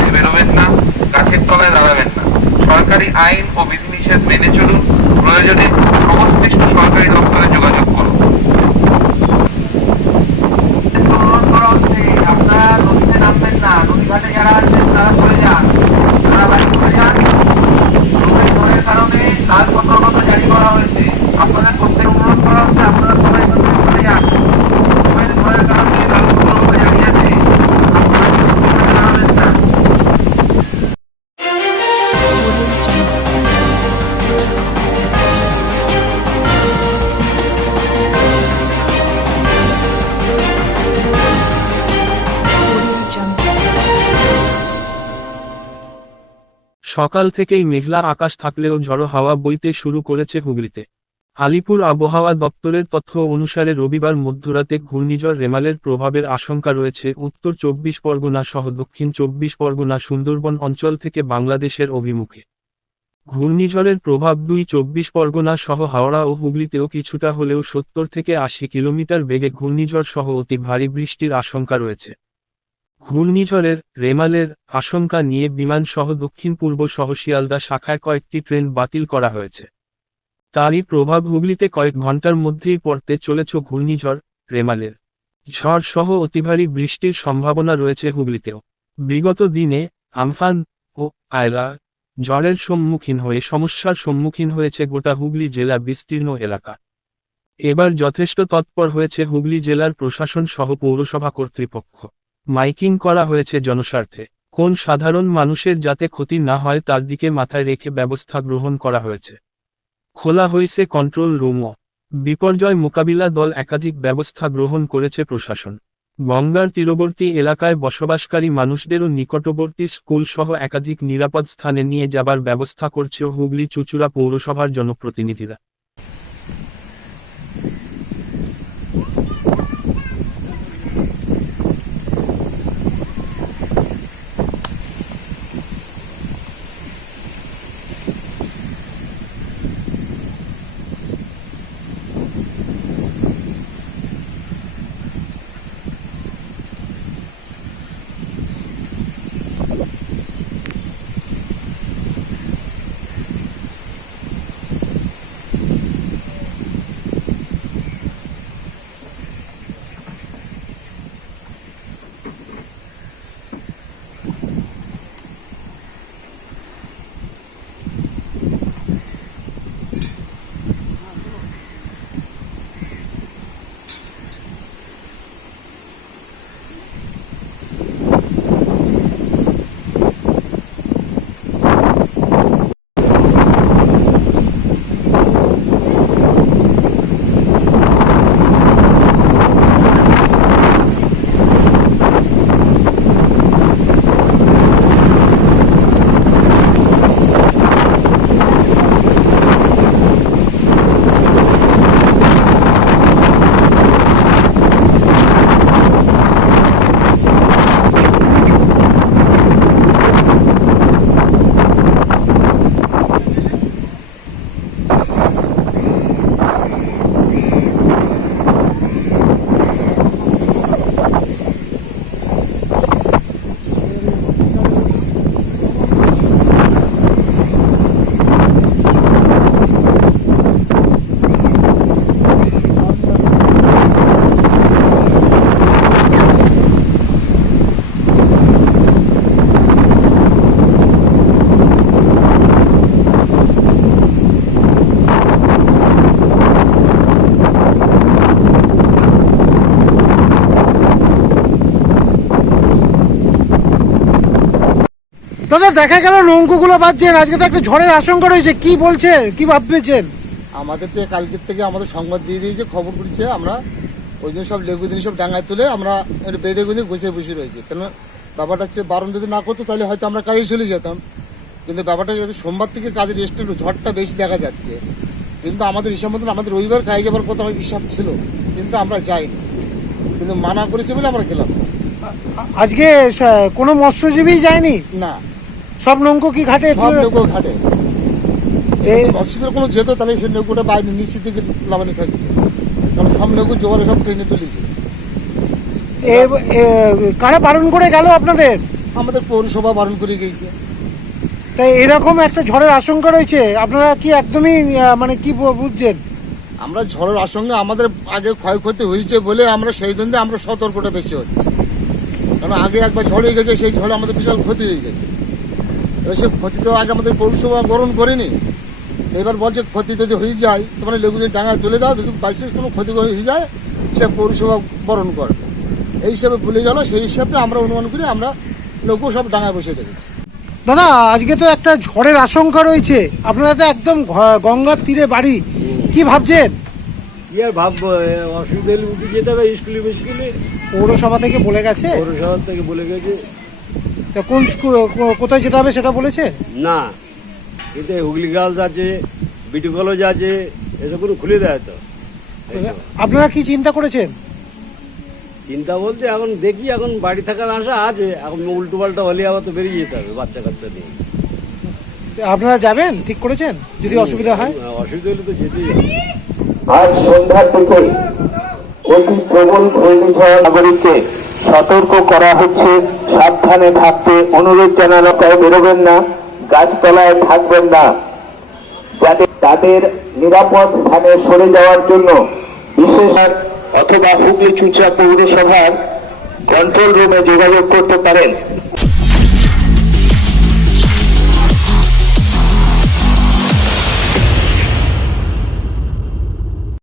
বাইরে বেরোবেন না, গাছের তলায় দাঁড়াবেন না। সরকারি আইন ও বিধিনিষেধ মেনে চলুন। প্রয়োজনে সংশ্লিষ্ট সরকারি দপ্তরে যোগাযোগ করুন। অনুরোধ করা হচ্ছে, আপনারা নদীতে নামবেন না। নদী ঘাটে যারা আছেন তারা চলে যান, তারা বাইরে চলে যান। ঝড়ের কারণে লাল সতর্কতা জারি করা হয়েছে। আপনাদের প্রত্যেক অনুরোধ করা হচ্ছে, আপনারা সবাই নদীতে চলে যান। ঝড়ের কারণে লাল সতর্কতা জারি আছে, আপনারা দাঁড়াবেন না। সকাল থেকেই মেঘলা আকাশ থাকলেও ঝড়ো হাওয়া বইতে শুরু করেছে হুগলিতে। আলিপুর আবহাওয়া দপ্তরের তথ্য অনুসারে রবিবার মধ্যরাতে ঘূর্ণিঝড় রেমালের প্রভাবের আশঙ্কা রয়েছে উত্তর 24 পরগনা সহ দক্ষিণ 24 পরগনা সুন্দরবন অঞ্চল থেকে বাংলাদেশের অভিমুখে। ঘূর্ণিঝড়ের প্রভাব 24 পরগনা সহ হাওড়া ও হুগলিতেও কিছুটা হলেও 70 থেকে 80 কিলোমিটার বেগে ঘূর্ণিঝড় সহ অতি ভারী বৃষ্টির আশঙ্কা রয়েছে। ঘূর্ণিঝড়ের রেমালের আশঙ্কা নিয়ে বিমান সহ দক্ষিণ পূর্ব সহ শিয়ালদা শাখায় কয়েকটি ট্রেন বাতিল করা হয়েছে। তারই প্রভাব হুগলিতে কয়েক ঘন্টার মধ্যেই পড়তে চলেছে ঘূর্ণিঝড় রেমালের। ঝড় সহ অতিভারী বৃষ্টির সম্ভাবনা রয়েছে হুগলিতেও। বিগত দিনে আমফান ও আয়লা ঝড়ের সমস্যার সম্মুখীন হয়েছে গোটা হুগলি জেলা বিস্তীর্ণ এলাকা। এবার যথেষ্ট তৎপর হয়েছে হুগলি জেলার প্রশাসন সহ পৌরসভা কর্তৃপক্ষ। মাইকিং করা হয়েছে জনস্বার্থে। কোন সাধারণ মানুষের যাতে ক্ষতি না হয় তার দিকে মাথায় রেখে ব্যবস্থা গ্রহণ করা হয়েছে। খোলা হয়েছে কন্ট্রোল রুমও। বিপর্যয় মোকাবিলা দল একাধিক ব্যবস্থা গ্রহণ করেছে প্রশাসন। গঙ্গার তীরবর্তী এলাকায় বসবাসকারী মানুষদেরও নিকটবর্তী স্কুল সহ একাধিক নিরাপদ স্থানে নিয়ে যাবার ব্যবস্থা করছে হুগলি চুঁচুড়া পৌরসভার জনপ্রতিনিধিরা। দাদা, দেখা গেল নৌকোগুলো বাজছেন, আজকে তো একটা ঝড়ের আশঙ্কা রয়েছে, কি বলছেন, কি ভাবছেন? আমাদের তো কালকের থেকে আমাদের সংবাদ দিয়ে দিয়েছে, খবর করছে। আমরা ওই জন্য সব লেগুদিন সব ডাঙায় তুলে আমরা বেঁধে গুঁধে বসে বসে রয়েছে। কেন ব্যাপারটা হচ্ছে বারণ যদি না করতো তাহলে হয়তো আমরা কাজে চলে যেতাম। কিন্তু ব্যাপারটা যদি সোমবার থেকে কাজের রেস্ট একটু ঝড়টা বেশি দেখা যাচ্ছে, কিন্তু আমাদের হিসাব মতন আমাদের রবিবার কাজে যাবার কথা হিসাব ছিল, কিন্তু আমরা যাইনি। কিন্তু মানা করেছে বলে আমরা গেলাম। আজকে কোনো মৎস্যজীবী যায়নি? না, সব নৌকো কি ঘাটে? সব নৌকো ঘাটে। মৎস্যজীবীর কোনো যেত তাহলে সেই নৌকোটা বাইরে নিচে থেকে লাভানি থাকবে, কারণ সব নৌকো জোয়ারে সব ট্রেনে তুলেছে। কারা বারণ করে গেল আপনাদের? আমাদের পৌরসভা বারণ করে গিয়েছে। তাই এরকম একটা ঝড়ের আশঙ্কা রয়েছে, আপনারা কি একদমই মানে কি বুঝছেন? আমরা ঝড়ের আশঙ্কা, আমাদের আগে ক্ষয়ক্ষতি হয়েছে বলে আমরা সেই জন্য আমরা সতর্কটা বেশি হচ্ছে, কারণ আগে একবার ঝড় হয়ে গেছে, সেই ঝড়ে আমাদের বিশাল ক্ষতি হয়ে গেছে। এবার সে ক্ষতি তো আগে আমাদের পৌরসভা বরণ করেনি, এবার বলছে ক্ষতি যদি হয়ে যায় তোমার লেগুদি ডাঙায় তুলে দাও, যদি বাইশেষ কোনো ক্ষতি হয়ে যায় সে পৌরসভা বরণ করবে, এই হিসাবে ভুলে গেল। সেই হিসাবে আমরা অনুমান করি আমরা লোকও সব ডাঙায় বসে রেখেছি। দাদা আজকে তো একটা ঝড়ের আশঙ্কা রয়েছে, আপনারা তো একদম গঙ্গার তীরে বাড়ি, কি ভাবছেন? কি আর ভাববো, অসুবিধা হলে উঠে যেতে হবে স্কুলে। পৌরসভা থেকে বলে গেছে? পৌরসভা থেকে বলে গেছে। তা কোন কোথায় যেতে হবে সেটা বলেছে না, এতে হুগলি গার্লস আছে, বিটি কলেজ আছে, এসবগুলো খুলে দেয় তো। আপনারা কি চিন্তা করেছেন? চিন্তা বলতে এখন দেখি, এখন বাড়ি থাকার আশা আছে, এখন উল্টো পাল্টা হলে আবার তো বেরিয়ে যেতে হবে বাচ্চা কাচ্চা নিয়ে। আপনারা যাবেন ঠিক করেছেন যদি অসুবিধা হয়? অসুবিধা হলে তো যেতেই হবে। আজ সন্ধ্যার দিকে অতি প্রবল ঘূর্ণিঝড় নাগরিককে সতর্ক করা হচ্ছে, সাবধানে থাকতে অনুরোধ জানানো, তাই বেরোবেন না, গাছতলায় থাকবেন না, যাতে তাদের নিরাপদ স্থানে সরে যাওয়ার জন্য বিশেষ অথবা হুগলি চুঁচুড়া পৌরসভার কন্ট্রোল রুমে যোগাযোগ করতে পারেন।